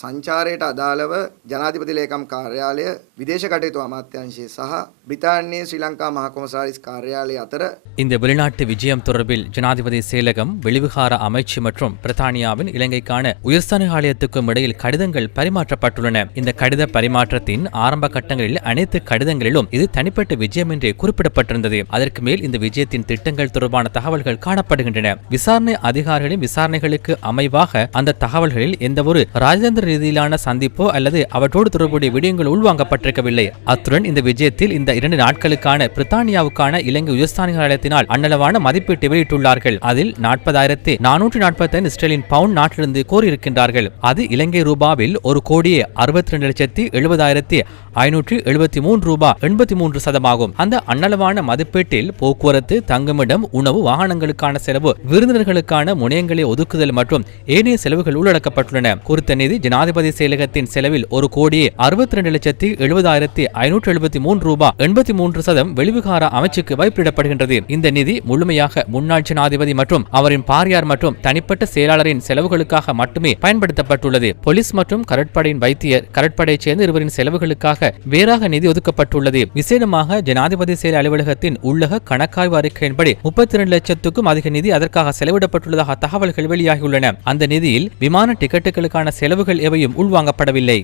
සංචාරයට අදාළව ජනාධිපති ලේකම් කාර්යාලය විදේශ කටයුතු අමාත්‍යාංශය සහ பிரித்தானிய ஸ்ரீலங்கா மகா கொமசாரிஸ் காரியாலய அத்தர இந்த வெளிநாட்டு விஜயம் தொடர்பில் ஜனாதிபதி செயலகம், வெளிவிகார அமைச்சு மற்றும் பிரித்தானியாவின் இலங்கைக்கான உயர்ஸ்தானிக ஆலயத்துக்கும் இடையில் கடிதங்கள் பரிமாற்றப்பட்டுள்ளன. இந்த கடித பரிமாற்றத்தின் ஆரம்ப கட்டங்களில் அனைத்து கடிதங்களிலும் இது தனிப்பட்ட விஜயம் என்றே குறிப்பிடப்பட்டிருந்தது. அதற்கு மேல் இந்த விஜயத்தின் திட்டங்கள் தொடர்பான தகவல்கள் காணப்படுகின்றன. விசாரணை அதிகாரிகளின் விசாரணைகளுக்கு அமைவாக அந்த தகவல்களில் எந்தவொரு ராஜதந்திர ரீதியிலான சந்திப்போ அல்லது அவற்றோடு தொடர்புடைய விடயங்கள் உள்வாங்கப்பட்டிருக்கவில்லை. அத்துடன் இந்த விஜயத்தில் இந்த 2 நாட்களுக்கான பிரித்தானியாவுக்கான இலங்கை உயர்ஸ்தானிக ஆலயத்தினால் அன்னளவான மதிப்பீட்டை வெளியிட்டுள்ளார்கள். அதில் 40,445 இஸ்ரேலின் பவுண்ட் நாட்டிலிருந்து கோரியிருக்கின்றார்கள். அது இலங்கை ரூபாவில் 1,62,70,573 ரூபாய் 83% ஆகும். அந்த அன்னளவான மதிப்பீட்டில் போக்குவரத்து, தங்குமிடம், உணவு, வாகனங்களுக்கான செலவு, விருந்தினர்களுக்கான முனையங்களை ஒதுக்குதல் மற்றும் ஏனைய செலவுகள் உள்ளடக்கப்பட்டுள்ளன. குறித்த நிதி ஜனாதிபதி செயலகத்தின் செலவில் 1,62,70,573 ரூபாய் 83% வெளிவிகார அமைச்சுக்கு வைப்பிடப்படுகின்றது. இந்த நிதி முழுமையாக முன்னாள் ஜனாதிபதி மற்றும் அவரின் பாரியார் மற்றும் தனிப்பட்ட செயலாளரின் செலவுகளுக்காக மட்டுமே பயன்படுத்தப்பட்டுள்ளது. போலீஸ் மற்றும் கடற்படையின் வைத்தியர், கடற்படையைச் சேர்ந்த இருவரின் செலவுகளுக்காக வேறாக நிதி ஒதுக்கப்பட்டுள்ளது. விசேடமாக ஜனாதிபதி செயல் அலுவலகத்தின் உள்ளக கணக்காய்வு அறிக்கையின்படி 32 லட்சத்துக்கும் அதிக நிதி அதற்காக செலவிடப்பட்டுள்ளதாக தகவல்கள் வெளியாகியுள்ளன. அந்த நிதியில் விமான டிக்கெட்டுகளுக்கான செலவுகள் எவையும் உள்வாங்கப்படவில்லை.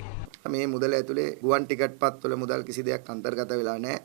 මේ මුදල ඇතුලේ ගුවන් ටිකට් පත්වල මුදල් කිසි දෙයක් අන්තර්ගත වෙලා නැහැ.